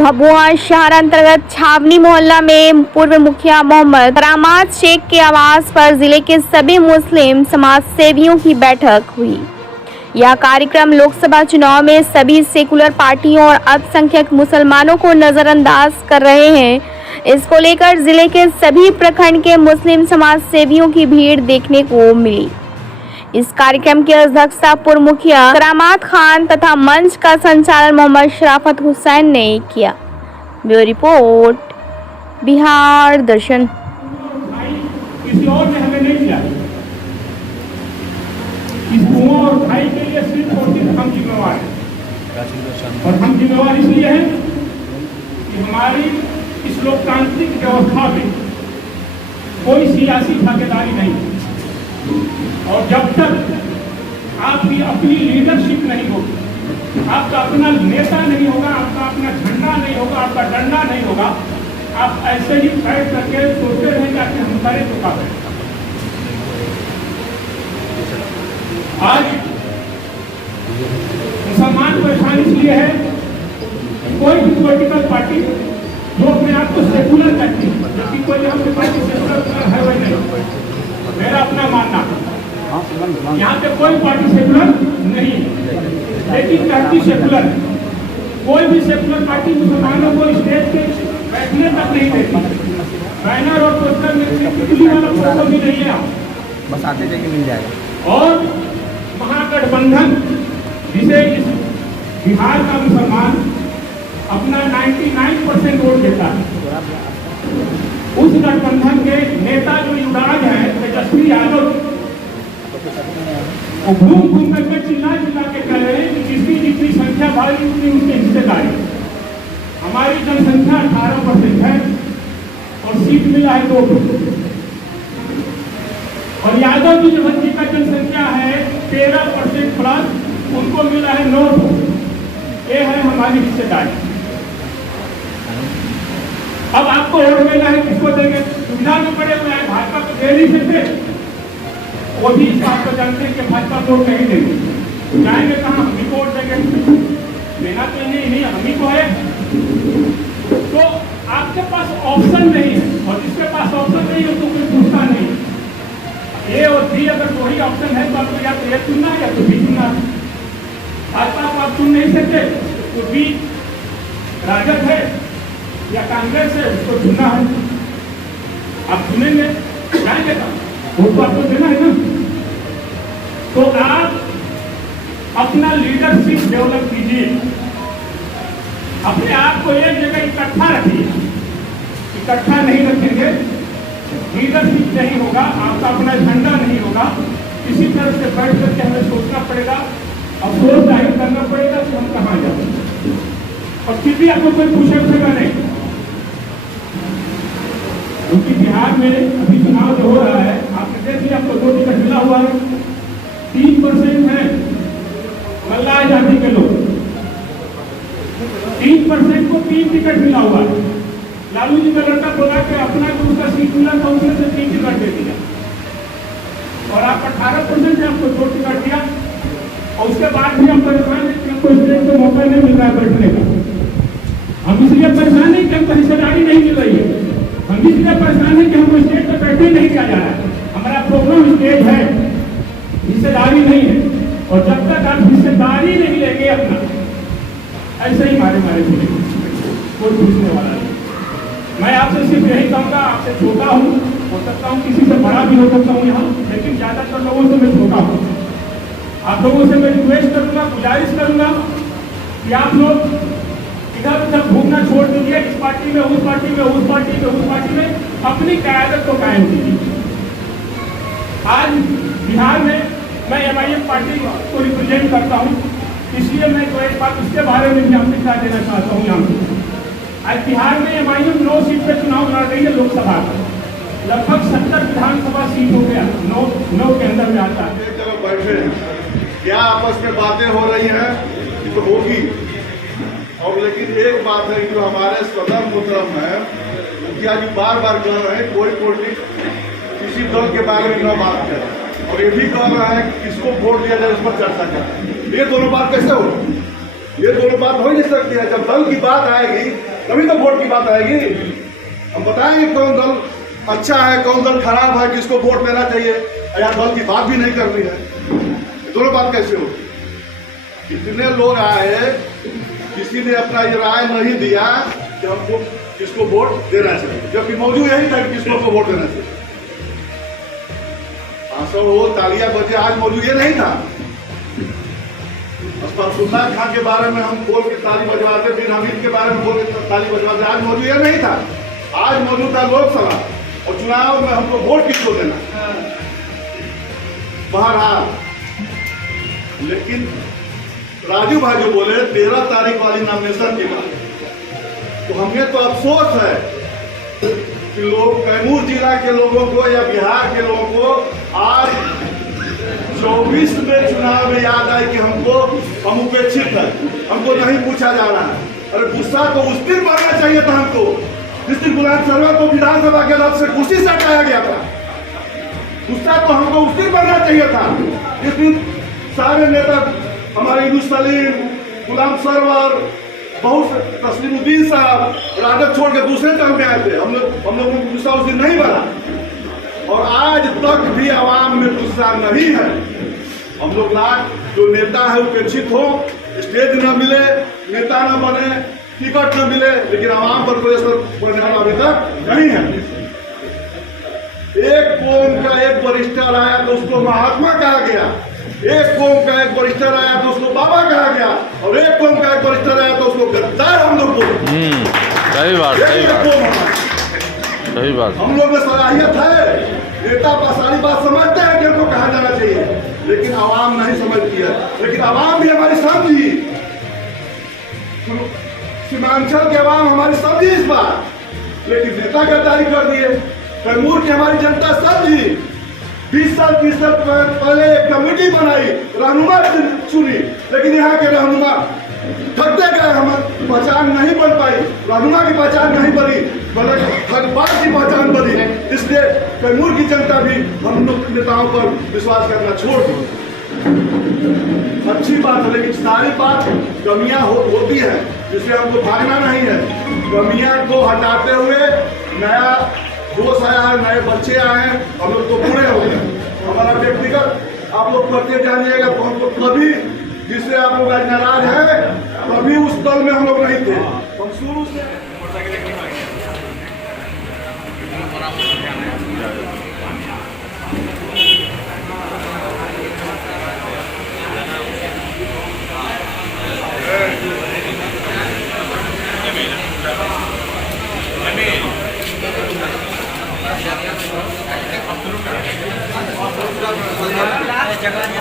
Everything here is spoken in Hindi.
भभुआ शहर अंतर्गत छावनी मोहल्ला में पूर्व मुखिया मोहम्मद करामात शेख के आवास पर जिले के सभी मुस्लिम समाज सेवियों की बैठक हुई। यह कार्यक्रम लोकसभा चुनाव में सभी सेकुलर पार्टियों और अल्पसंख्यक मुसलमानों को नजरअंदाज कर रहे हैं। इसको लेकर जिले के सभी प्रखंड के मुस्लिम समाज सेवियों की भीड़ देखने को मिली। इस कार्यक्रम की अध्यक्षता पूर्व मुखिया करामात खान तथा मंच का संचालन मोहम्मद शराफत हुसैन ने किया। ब्यूरो रिपोर्ट, बिहार दर्शन। किसी और ने हमें नहीं दिया। इस कुआं और खाई के लिए सिर्फ और सिर्फ हम जिम्मेवार हैं। और हम जिम्मेवार इसलिए हैं कि हमारी इस लोकतांत्रिक व्यवस्था में कोई सियासी भागीदारी नहीं। और जब तक आपकी अपनी लीडरशिप नहीं होगी, आपका अपना नेता नहीं होगा, आपका अपना झंडा नहीं होगा, आपका डंडा नहीं होगा, आप ऐसे ही बैठ करके सोचते रहें कि हम करें तो क्या करें। आज मुसलमान परेशान इसलिए है कि कोई भी पॉलिटिकल पार्टी जो अपने आप को सेकुलर करती है, जबकि कोई यहाँ पे पार्टी सेकुलर है वही नहीं, मेरा अपना मानना। यहाँ पे कोई पार्टी सेकुलर नहीं है, लेकिन कहती सेकुलर। कोई भी सेकुलर पार्टी मुसलमानों को स्टेज पे बैठने तक नहीं देती। बैनर और पोस्टर में किसी वाला फोटो भी नहीं है, बस आते जाके मिल जाएगा। और महागठबंधन जिसे इस बिहार का मुसलमान अपना 99% वोट देता है, उस गठबंधन के नेता जो युवराज है तेजस्वी यादव, वो घूम घूम करके चिल्ला के कह रहे हैं कि जिसकी जितनी संख्या भारी उतनी उसकी हिस्सेदारी। हमारी जनसंख्या 18% है और सीट मिला है 2%। और यादव जी का जनसंख्या है 13% प्लस, उनको मिला है 9%। ये है हमारी हिस्सेदारी। अब आपको वोट मिला है, किसको देंगे? सुविधा में पड़े हुए हैं, भाजपा को दे नहीं सकते। वो भी इस बात को जानते हैं कि भाजपा को वोट नहीं देंगे, जाएंगे कहाँ? हम ही को वोट देंगे। देना तो नहीं हम ही को है। तो आपके पास ऑप्शन नहीं है, और जिसके पास ऑप्शन नहीं है तो कोई पूछता नहीं। ए और बी अगर वही ऑप्शन है तो आपको या तो ये चुनना है या तो बी चुनना है। भाजपा को आप चुन नहीं सकते, तो बी राजद है या कांग्रेस है, उसको चुनना है। आप चुनेंगे, जाएंगे कहाँ? वोट तो आपको देना है ना। तो आप अपना लीडरशिप डेवलप कीजिए, अपने आप को एक जगह इकट्ठा रखिए। इकट्ठा नहीं रखेंगे, लीडरशिप नहीं होगा, आपका अपना झंडा नहीं होगा, किसी तरह से बैठ करके हमें सोचना पड़ेगा, अफसोस जाहिर करना पड़ेगा कि हम कहाँ जाए। और किसी आपको कोई पूछेगा नहीं, क्योंकि बिहार में अभी चुनाव जो हो रहा है, आपने देख लिया, आपको 2 टिकट मिला हुआ है। 3% है मल्लाह जाति के लोग, 3% को 3 टिकट मिला हुआ है। लालू जी का लड़का बोला कि अपना जो उसका सीट मिला था उसमें से 3 टिकट दे दिया, और आप 18% से आपको 2 टिकट दिया। और उसके बाद भी हम परेशान है कि हमको स्टेज पे मौका नहीं मिल रहा है बैठने का। हम इसलिए परेशान है कि हमको हिस्सेदारी नहीं मिल रही है। हम इसलिए परेशान है कि हमको स्टेज पर बैठने नहीं दिया जा रहा है। हमारा प्रोग्राम स्टेज है, हिस्सेदारी नहीं है। और जब तक आप हिस्सेदारी नहीं लेंगे अपना, ऐसे ही मारे चलेंगे, कोई पूछने वाला नहीं। मैं आपसे सिर्फ यही कहूँगा, आपसे छोटा हूँ, हो सकता हूँ किसी से बड़ा भी हो सकता हूँ यहाँ, लेकिन ज्यादातर लोगों से मैं छोटा हूँ। आप लोगों से मैं रिक्वेस्ट करूँगा, गुजारिश करूँगा कि आप लोग इधर उधर घूमना छोड़ दीजिए, इस पार्टी में उस पार्टी में, उस पार्टी में उस पार्टी में, अपनी क़यादत को कायम कीजिए। आज बिहार में मैं MIM पार्टी को रिप्रेजेंट करता हूँ, इसलिए मैं तो एक बात उसके बारे में भी आपसे क्या देना चाहता हूँ। यहाँ आज बिहार में MIM 9 सीट पे चुनाव लड़ रही है लोकसभा का। लगभग 70 विधानसभा सीट हो गया, 9 के अंदर में आता है। चलो बैठे, क्या आपस में बातें हो रही हैं तो होगी। और लेकिन एक बात है कि जो हमारे सदर मुहतरम है, मुखिया जी बार बार कह रहे हैं कोई पॉलिटिक्स किसी दल के बारे में न बात करें, और ये भी कह रहा है कि किसको वोट दिया जाए उस पर चर्चा करें। ये दोनों बात कैसे हो? ये दोनों बात हो नहीं सकती है। जब दल की बात आएगी तभी तो वोट की बात आएगी। हम बताएंगे कौन दल अच्छा है, कौन दल खराब है, किसको वोट देना चाहिए। या दल की बात भी नहीं करनी है, दोनों बात कैसे होगी? कितने लोग आए, किसी ने अपना ये राय नहीं दिया कि हमको किसको वोट देना चाहिए, जबकि मौजूद यही था कि किसको को वोट देना चाहिए। भाषण हो, तालियां बजे, आज मौजूद ये नहीं था। असफाकुल्लाह खान के बारे में हम बोल के ताली बजवाते, बिन हमीद के बारे में बोल के ताली बजवाते, आज मौजूद ये नहीं था। आज मौजूद था लोकसभा और चुनाव में हमको वोट किसको देना। बहरहाल, लेकिन राजू भाई जो बोले 13 तारीख वाली नॉमिनेशन की बात, तो हमें तो अफसोस है कि लोग कैमूर जिला के लोगों को या बिहार के लोगों को आज 24 में चुनाव में याद आए कि हम उपेक्षित है, हमको नहीं पूछा जा रहा है। अरे गुस्सा तो उस दिन बढ़ना चाहिए था हमको, जिस दिन बुलंद शर्मा को विधानसभा के लक्ष्य से कुर्सी से हटाया गया था। गुस्सा तो हमको उस दिन बढ़ना चाहिए था जिस दिन सारे नेता हमारे यूनुस सलीम, गुलाम सरवर, बहुत तस्लीमुद्दीन साहब राजद छोड़ के दूसरे टर्म में आए थे। हम लोगों को गुस्सा उस दिन नहीं बढ़ा और आज तक भी आवाम में गुस्सा नहीं है। हम लोग जो नेता है उपेक्षित हो, स्टेज न मिले, नेता न बने, टिकट न मिले, लेकिन आवाम पर कोई असर पड़ने वाला अभी तक नहीं है। एक कौम का एक वरिष्ठर आया तो उसको महात्मा कहा गया, एक कौम का एक वरिष्ठर आया तो उसको बाबा कहा गया, और एक कौम का एक वरिष्ठर आया तो उसको गद्दार हम लोग बोलते। सही बात, सही बात। हम लोग में सलाहियत है, नेता सारी बात समझते हैं कि उनको कहा जाना चाहिए, लेकिन आवाम नहीं समझती है। लेकिन आवाम भी हमारी समझी, सीमांचल के आवाम हमारी समझी इस बार, लेकिन नेता गद्दारी कर दिए। कैमूर की हमारी जनता समझी, 20 साल 30 साल पहले एक कमेटी बनाई, रहनुमा चुनी, लेकिन यहाँ के रहनुमा ठगते गए, हम पहचान नहीं बन पाई, रहनुमा की पहचान नहीं बनी, बल्कि ठगबाज की पहचान बनी। इसलिए कैमूर की जनता भी हम लोग नेताओं पर विश्वास करना छोड़ दी। अच्छी बात है, लेकिन सारी बात कमियां होती है, जिससे हमको भागना नहीं है। कमियां को हटाते हुए नया दोस्त आया है, नए बच्चे आए हैं, हम लोग तो बूढ़े हो गए। हमारा व्यक्तिगत आप लोग करते जानिएगा तो हमको कभी, जिससे आप लोग आज नाराज हैं, कभी उस दल में हम लोग नहीं थे। हम शुरू से जगह